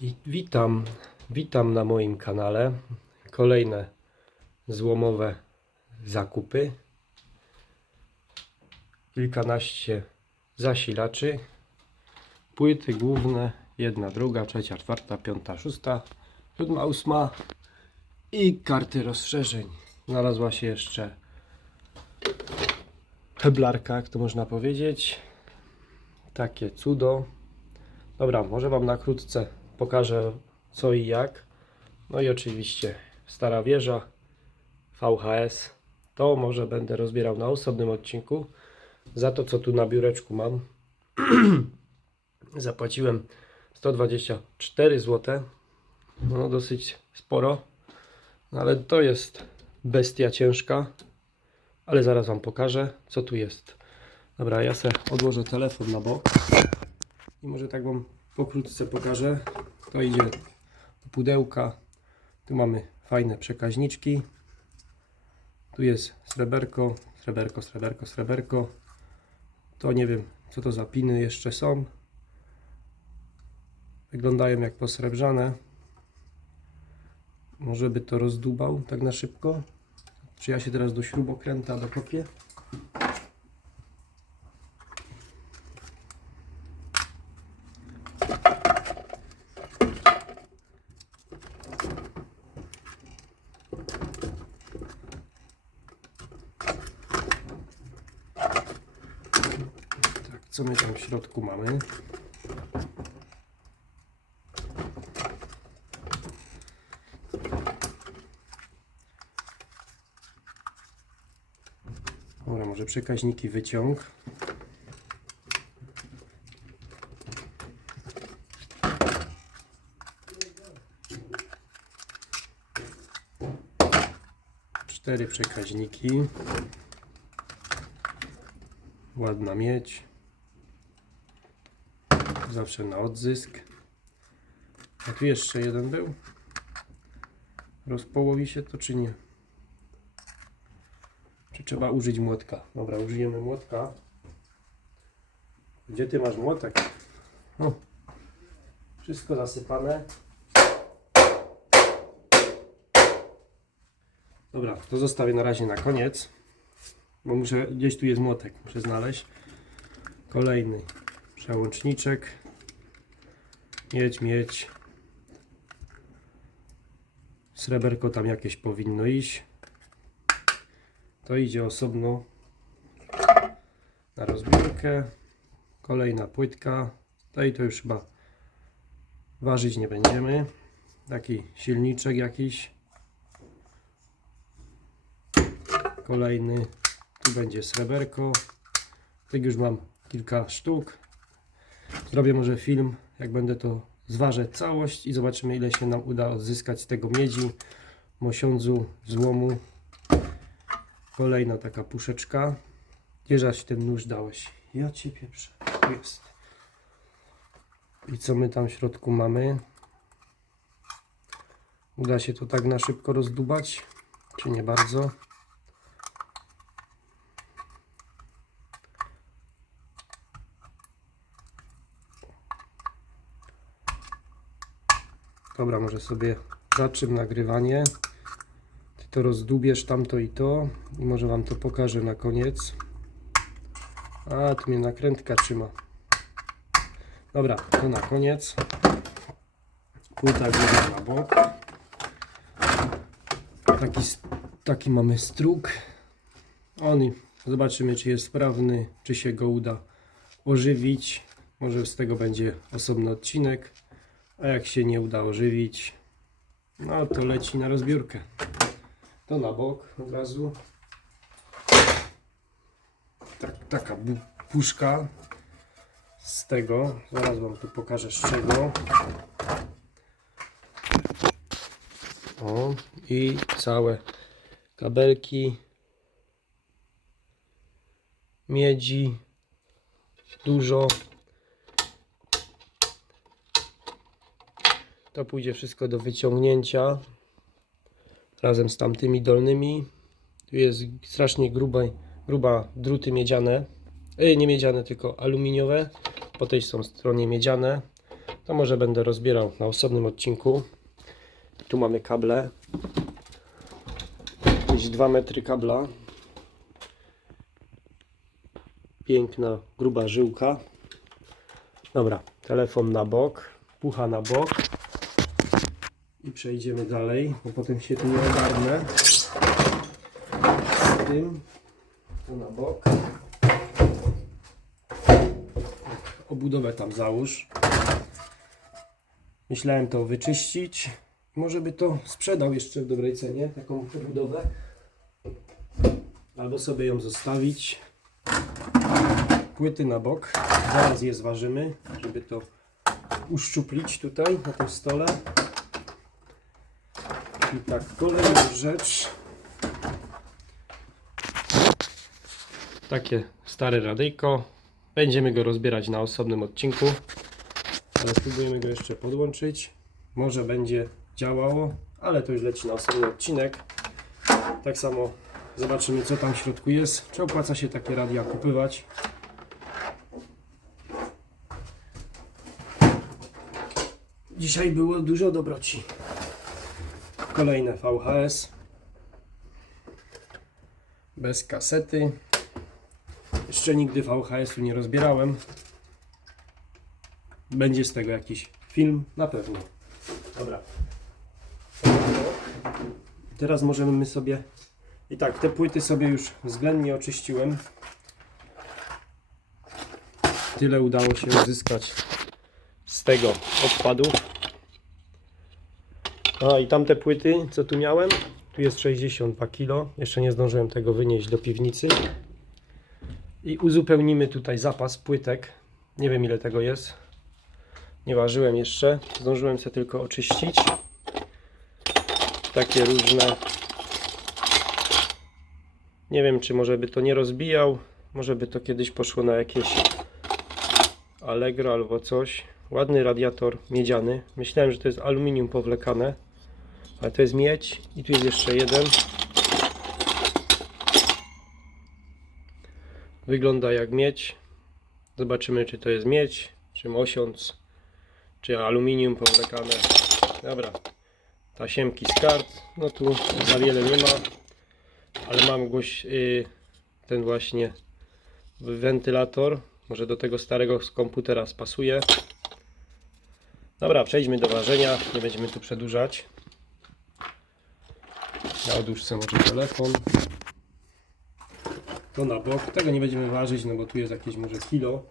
I witam, witam na moim kanale. Kolejne złomowe zakupy. Kilkanaście zasilaczy. Płyty główne, jedna, druga, trzecia, czwarta, piąta, szósta, siódma, ósma i karty rozszerzeń. Znalazła się jeszcze heblarka, jak to można powiedzieć. Takie cudo. Dobra, może Wam na krótce pokażę co i jak. No i oczywiście stara wieża VHS. To może będę rozbierał na osobnym odcinku. Za to co tu na biureczku mam zapłaciłem 124 zł. No dosyć sporo. No, ale to jest bestia ciężka. Ale zaraz Wam pokażę co tu jest. Dobra, ja sobie odłożę telefon na bok. I może tak Wam pokrótce pokażę. To idzie do pudełka. Tu mamy fajne przekaźniczki. Tu jest sreberko, sreberko, sreberko, sreberko. To nie wiem, co to za piny jeszcze są. Wyglądają jak posrebrzane. Może by to rozdubał tak na szybko. Czy ja się teraz do śrubokręta dokopię? Tak, co my tam w środku mamy? Dobra, może przekaźniki wyciąg. Cztery przekaźniki. Ładna miedź. Zawsze na odzysk. A tu jeszcze jeden był. Rozpołowi się to czy nie? Czy trzeba użyć młotka? Dobra, użyjemy młotka. Gdzie ty masz młotek? O, wszystko zasypane. Dobra, to zostawię na razie na koniec. Bo muszę, gdzieś tu jest młotek, muszę znaleźć. Kolejny przełączniczek. Miedź, miedź. Sreberko tam jakieś powinno iść. To idzie osobno na rozbiórkę. Kolejna płytka. Tej to już chyba ważyć nie będziemy. Taki silniczek jakiś. Kolejny. Tu będzie sreberko. Tych już mam kilka sztuk. Zrobię może film, jak będę to zważę całość i zobaczymy ile się nam uda odzyskać z tego miedzi, mosiądzu, złomu. Kolejna taka puszeczka. Gdzie żeś ten nóż dałeś? Ja cię pieprzę. Jest. I co my tam w środku mamy? Uda się to tak na szybko rozdubać? Czy nie bardzo? Dobra, może sobie zaczym nagrywanie. Ty to rozdubiesz tamto i to i może Wam to pokażę na koniec. A, tu mnie nakrętka trzyma. Dobra, to na koniec. Płyta główna na bok. Taki, taki mamy struk. On i zobaczymy, czy jest sprawny, czy się go uda ożywić. Może z tego będzie osobny odcinek. A jak się nie uda ożywić, no to leci na rozbiórkę. To na bok od razu. Tak, taka puszka z tego. Zaraz Wam tu pokażę z czego. O, i całe kabelki miedzi. Dużo. To pójdzie wszystko do wyciągnięcia razem z tamtymi dolnymi. Tu jest strasznie gruba, gruba druty miedziane. E, nie miedziane, tylko aluminiowe. Po tej są stronie miedziane. to może będę rozbierał na osobnym odcinku. Tu mamy kable. Jakieś 2 metry kabla. Piękna, gruba żyłka. Dobra, telefon na bok, pucha na bok. Przejdziemy dalej, bo potem się tu nie ogarnę. Z tym, tu na bok. Obudowę tam załóż. Myślałem to wyczyścić. Może by to sprzedał jeszcze w dobrej cenie, taką obudowę. Albo sobie ją zostawić. Płyty na bok. Zaraz je zważymy, żeby to uszczuplić tutaj na tym stole. I tak, kolejna rzecz. Takie stare radyjko. Będziemy go rozbierać na osobnym odcinku. Ale spróbujemy go jeszcze podłączyć. Może będzie działało, ale to już leci na osobny odcinek. Tak samo zobaczymy co tam w środku jest. Czy opłaca się takie radia kupywać. Dzisiaj było dużo dobroci. Kolejne VHS. Bez kasety. Jeszcze nigdy VHS-u nie rozbierałem. Będzie z tego jakiś film, na pewno. Dobra. Teraz możemy my sobie. I tak, te płyty sobie już względnie oczyściłem. Tyle udało się uzyskać z tego odpadów. A i tamte płyty, co tu miałem, tu jest 62 kg. Jeszcze nie zdążyłem tego wynieść do piwnicy. I uzupełnimy tutaj zapas płytek. Nie wiem ile tego jest. Nie ważyłem jeszcze. Zdążyłem sobie tylko oczyścić. Takie różne. Nie wiem, czy może by to nie rozbijał. Może by to kiedyś poszło na jakieś Allegro albo coś. Ładny radiator miedziany. Myślałem, że to jest aluminium powlekane. Ale to jest miedź. I tu jest jeszcze jeden. Wygląda jak miedź. Zobaczymy, czy to jest miedź, czy mosiąc, czy aluminium powlekane. Dobra. Tasiemki z kart. No tu za wiele nie ma. Ale mam goś y, ten właśnie wentylator. Może do tego starego z komputera spasuje. Dobra, przejdźmy do ważenia. Nie będziemy tu przedłużać. Ja odłóżę może telefon. To na bok. Tego nie będziemy ważyć, no bo tu jest jakieś może kilo.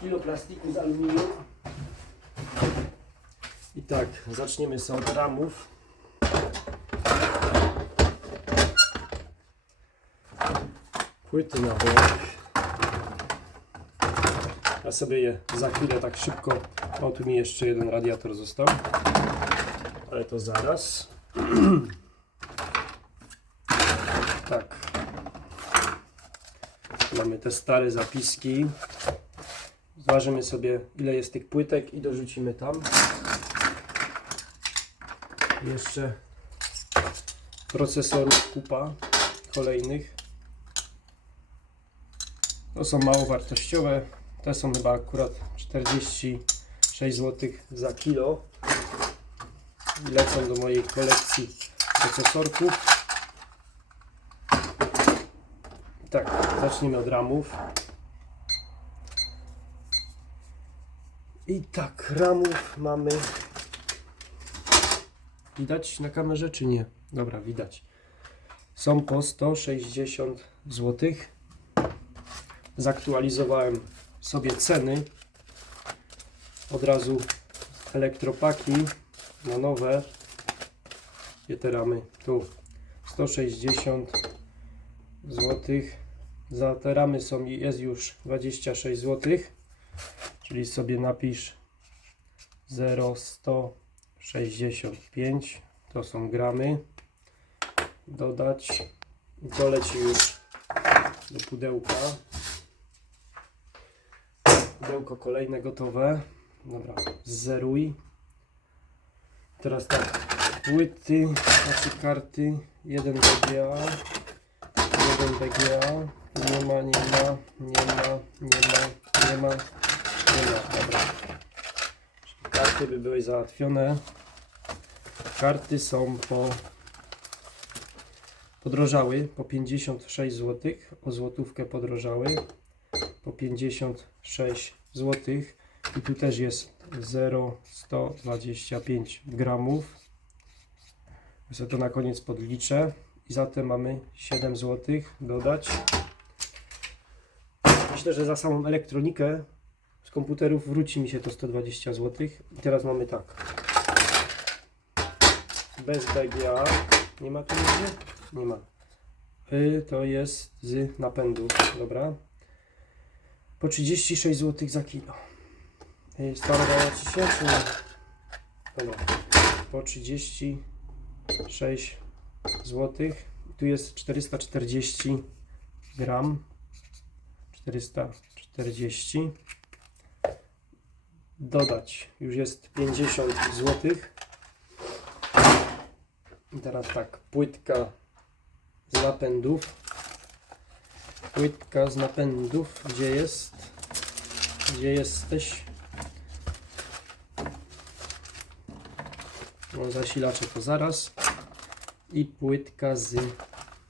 Kilo plastiku z aluminium. I tak, zaczniemy sobie od ramów. Płyty na bok. Ja sobie je za chwilę tak szybko. O, tu mi jeszcze jeden radiator został. Ale to zaraz. tak. Mamy te stare zapiski. Zważymy sobie ile jest tych płytek i dorzucimy tam. Jeszcze procesorów kupa kolejnych. To są mało wartościowe. Te są chyba akurat 46 zł za kilo. I lecą do mojej kolekcji procesorków. Tak, zacznijmy od ramów. I tak, ramów mamy. Widać na kamerze czy nie? Dobra, widać. Są po 160 zł. Zaktualizowałem sobie ceny. Od razu elektropaki na nowe. Gdzie te ramy? Tu 160 złotych. Za te ramy są, jest już 26 zł. Czyli sobie napisz 0,165 to są gramy. Dodać. I to leci już do pudełka. Pudełko kolejne gotowe. Dobra, zeruj. Teraz tak, płyty, znaczy karty, jeden BGA, jeden BGA, nie ma, nie ma, nie ma, nie ma, nie ma, nie ma, dobra. karty by były załatwione. Karty są po podrożały po 56 zł, o złotówkę podrożały po 56 zł i tu też jest 0,125 gramów. Ja to na koniec podliczę i zatem mamy 7 zł dodać. Myślę, że za samą elektronikę z komputerów wróci mi się to 120 zł. I teraz mamy tak. Bez BGA. Nie ma tu? Nie ma. Y, to jest z napędu. Dobra. Po 36 zł za kilo. Y, Starowało Ci się, czy nie? Dobra. Po 36 zł. Tu jest 440 gram. 440 dodać już jest 50 zł i teraz tak płytka z napędów płytka z napędów gdzie jest gdzie jesteś zasilacze to zaraz i płytka z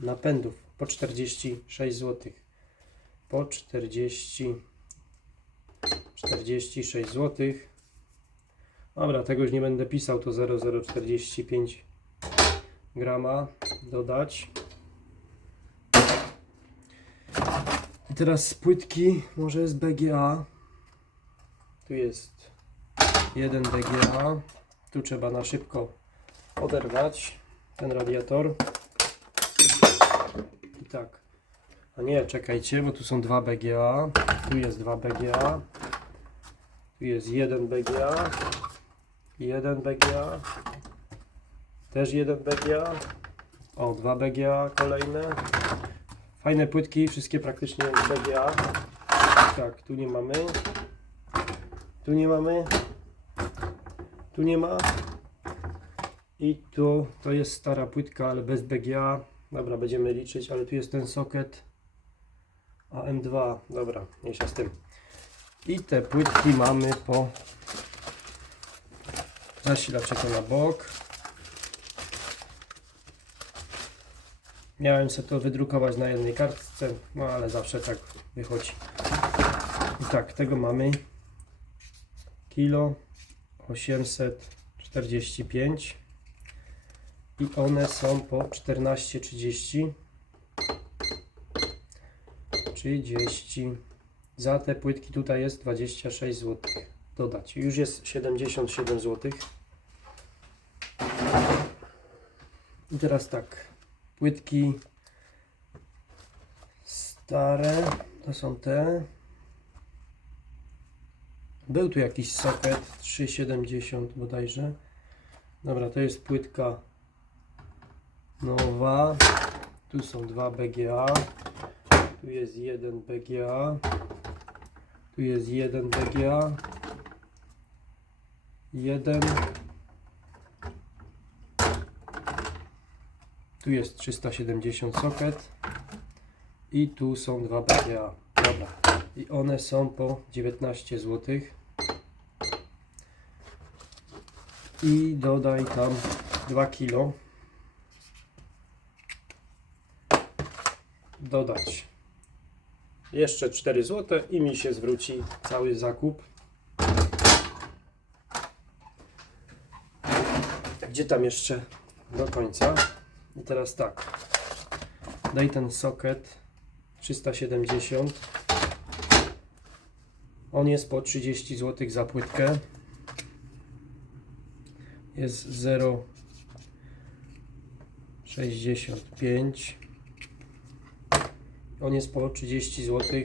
napędów po 46 zł po 40 46 zł. Dobra, tego już nie będę pisał, to 0,045 grama dodać. I teraz z płytki, może jest BGA. Tu jest jeden BGA. Tu trzeba na szybko oderwać ten radiator. I tak. A nie, czekajcie, bo tu są dwa BGA. Tu jest dwa BGA. Tu jest jeden BGA. Jeden BGA. Też jeden BGA. O, dwa BGA kolejne. Fajne płytki, wszystkie praktycznie BGA. Tak, tu nie mamy. Tu nie mamy. Tu nie ma. I tu to jest stara płytka, ale bez BGA. Dobra, będziemy liczyć, ale tu jest ten soket. AM2, dobra, mniejsza z tym. I te płytki mamy po zasilaczeko na bok. Miałem sobie to wydrukować na jednej kartce, no ale zawsze tak wychodzi. I tak, tego mamy kilo 845 i one są po 14,30 30 za te płytki tutaj jest 26 zł dodać. Już jest 77 zł i teraz tak. Płytki stare to są te był tu jakiś socket 3,70 bodajże dobra to jest płytka nowa tu są dwa BGA tu jest jeden BGA. Tu jest jeden BGA. Jeden. Tu jest 370 socket. I tu są dwa BGA. Dobra. I one są po 19 zł. I dodaj tam 2 kilo. Dodać jeszcze 4 zł i mi się zwróci cały zakup. Gdzie tam jeszcze do końca? I teraz tak. Daj ten socket 370. On jest po 30 zł za płytkę. Jest 0,65 on jest po 30 zł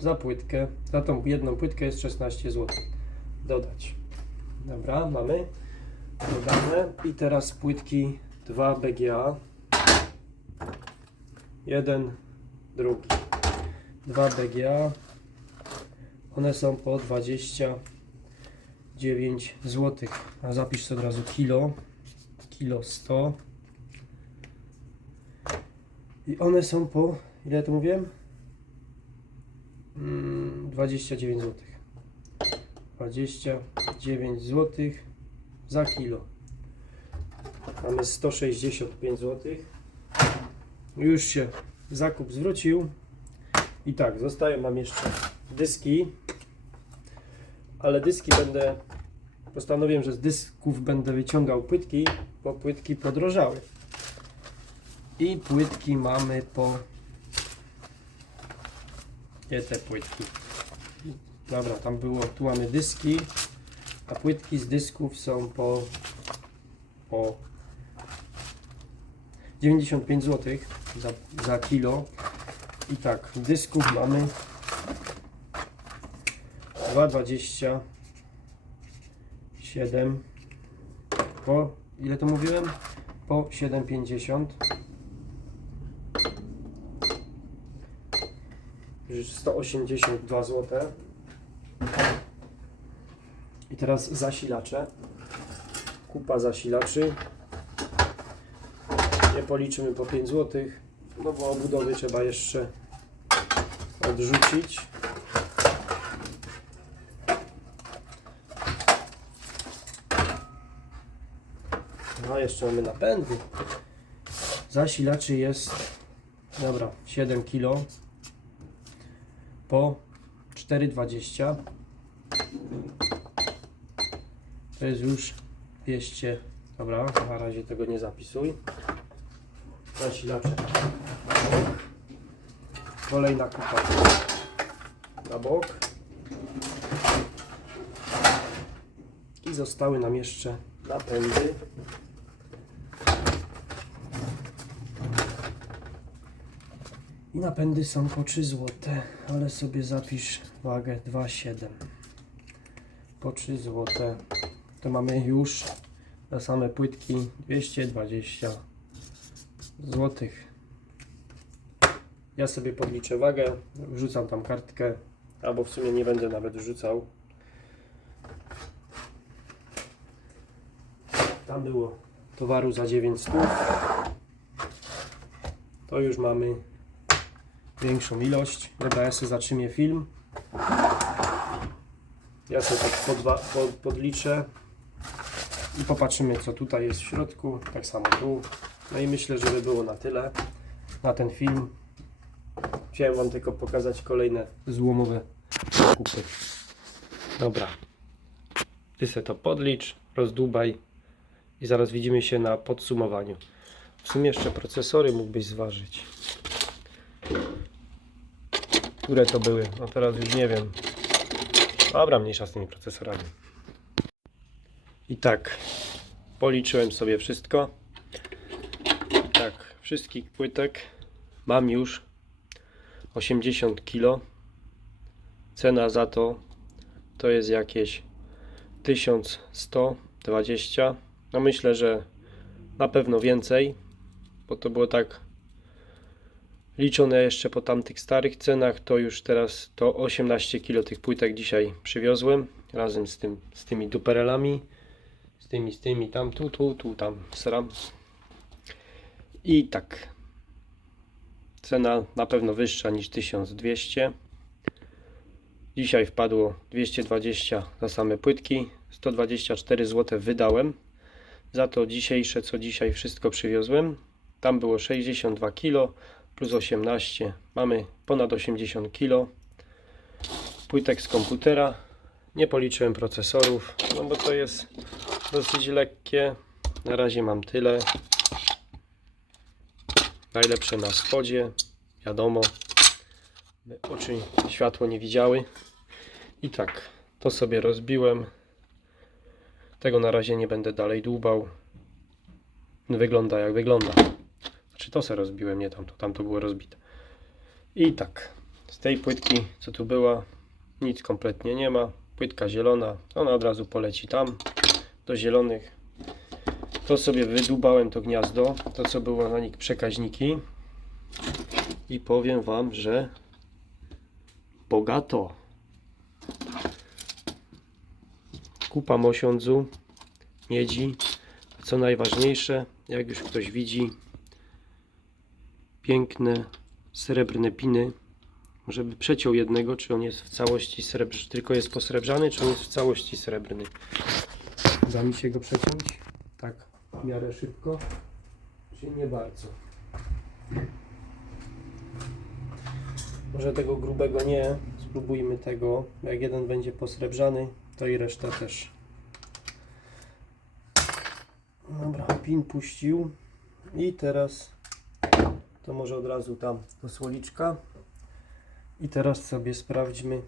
za płytkę. Za tą jedną płytkę jest 16 zł. Dodać. Dobra, mamy. Dodane. I teraz płytki 2 BGA. Jeden, drugi. 2 BGA. One są po 29 zł. A zapisz sobie od razu kilo. Kilo 100. I one są po Ile tu mówiłem? Mm, 29 zł. 29 9 zł za kilo. Mamy 165 zł. Już się zakup zwrócił. I tak, zostają nam jeszcze dyski. Ale dyski będę. Postanowiłem, że z dysków będę wyciągał płytki, bo płytki podrożały. I płytki mamy po. Gdzie te płytki? Dobra, tam było, tu mamy dyski, a płytki z dysków są po, po 95 zł za, za kilo. I tak, dysków mamy 2,27 po, ile to mówiłem? Po 7,50 Już 182 zł. I teraz zasilacze. Kupa zasilaczy. Nie policzymy po 5 zł, no bo obudowy trzeba jeszcze odrzucić. No, jeszcze mamy napędy. Zasilaczy jest, dobra, 7 kg po 4,20 to jest już 200 dobra, na razie tego nie zapisuj. Zasilacze. Kolejna kupa. Na bok. I zostały nam jeszcze napędy napędy są po 3 zł, ale sobie zapisz wagę 2,7 po 3 zł. To mamy już na same płytki 220 zł. Ja sobie podliczę wagę, wrzucam tam kartkę, albo w sumie nie będę nawet wrzucał. Tam było towaru za 900. To już mamy większą ilość. Dobra, ja sobie zatrzymię film. Ja sobie tak podwa, pod, podliczę i popatrzymy co tutaj jest w środku, tak samo tu. No i myślę, że by było na tyle na ten film. Chciałem Wam tylko pokazać kolejne złomowe zakupy. Dobra. Ty se to podlicz, rozdubaj i zaraz widzimy się na podsumowaniu. W sumie jeszcze procesory mógłbyś zważyć. Które to były? No teraz już nie wiem. Dobra, mniejsza z tymi procesorami. I tak, policzyłem sobie wszystko. Tak, wszystkich płytek mam już 80 kg. Cena za to to jest jakieś 1120. No myślę, że na pewno więcej, bo to było tak liczone jeszcze po tamtych starych cenach, to już teraz to 18 kg tych płytek dzisiaj przywiozłem razem z, tym, z tymi duperelami, z tymi, z tymi, tam, tu, tu, tu, tam, sram. I tak, cena na pewno wyższa niż 1200. Dzisiaj wpadło 220 za same płytki, 124 zł wydałem. Za to dzisiejsze, co dzisiaj wszystko przywiozłem, tam było 62 kg plus 18, mamy ponad 80 kg. Płytek z komputera, nie policzyłem procesorów, no bo to jest dosyć lekkie. Na razie mam tyle. Najlepsze na spodzie, wiadomo. by Oczy światło nie widziały. I tak, to sobie rozbiłem. Tego na razie nie będę dalej dłubał. Wygląda jak wygląda. To se rozbiłem, nie tamto, tamto było rozbite. I tak, z tej płytki, co tu była, nic kompletnie nie ma. Płytka zielona, ona od razu poleci tam, do zielonych. To sobie wydubałem to gniazdo, to co było na nich przekaźniki. I powiem Wam, że bogato. Kupa mosiądzu, miedzi, co najważniejsze, jak już ktoś widzi, piękne srebrne piny żeby przeciął jednego, czy on jest w całości srebrny, tylko jest posrebrzany, czy on jest w całości srebrny. Da mi się go przeciąć? Tak, w miarę szybko, czy nie bardzo? Może tego grubego nie, spróbujmy tego. Jak jeden będzie posrebrzany, to i reszta też. Dobra, pin puścił. I teraz to może od razu tam do słoliczka. I teraz sobie sprawdźmy,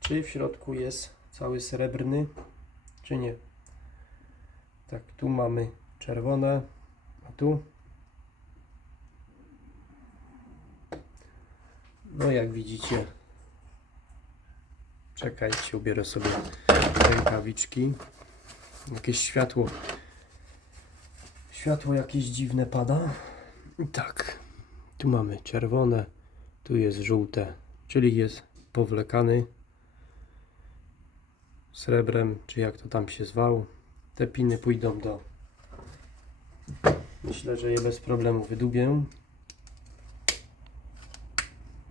czy w środku jest cały srebrny, czy nie. Tak, tu mamy czerwone, a tu. No jak widzicie, czekajcie, ubierę sobie rękawiczki. Jakieś światło, światło jakieś dziwne pada. Tak, tu mamy czerwone, tu jest żółte, czyli jest powlekany srebrem, czy jak to tam się zwał. Te piny pójdą do. Myślę, że je bez problemu wydubię.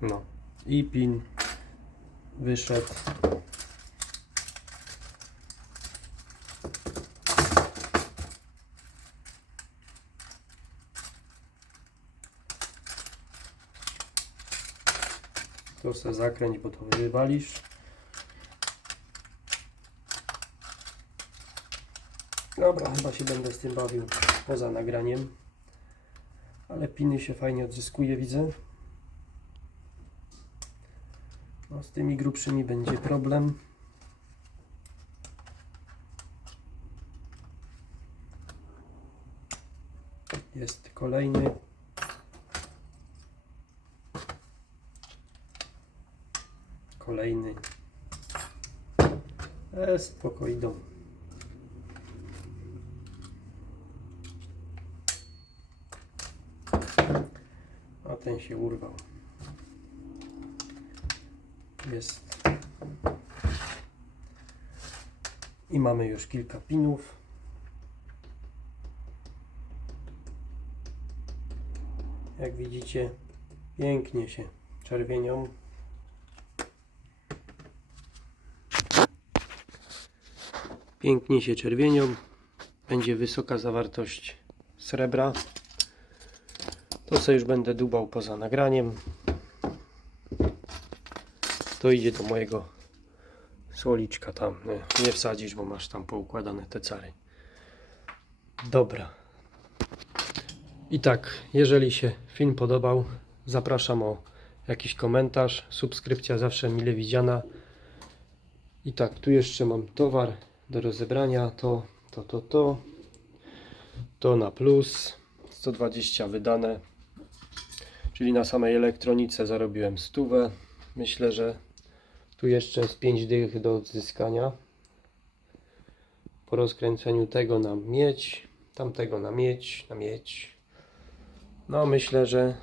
No i pin wyszedł. To se zakręć, bo to wywalisz. Dobra, chyba się będę z tym bawił poza nagraniem. Ale piny się fajnie odzyskuje, widzę. No, z tymi grubszymi będzie problem. Jest. Kolejny. E, spoko idą. A ten się urwał. Jest. I mamy już kilka pinów. Jak widzicie, pięknie się czerwienią. Pięknie się czerwienią. Będzie wysoka zawartość srebra. To co już będę dubał poza nagraniem. To idzie do mojego słoliczka tam. Nie, nie wsadzisz, bo masz tam poukładane te cary. Dobra. I tak, jeżeli się film podobał, zapraszam o jakiś komentarz. Subskrypcja zawsze mile widziana. I tak, tu jeszcze mam towar do rozebrania. To, to, to, to. To na plus. 120 wydane. Czyli na samej elektronice zarobiłem stówę. Myślę, że tu jeszcze jest 5 dych do odzyskania. Po rozkręceniu tego na miedź, tamtego na miedź, na miedź. No myślę, że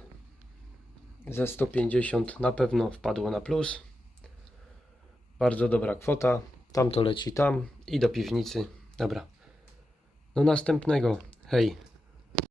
ze 150 na pewno wpadło na plus. Bardzo dobra kwota. Tam to leci tam i do piwnicy. Dobra. Do następnego. Hej.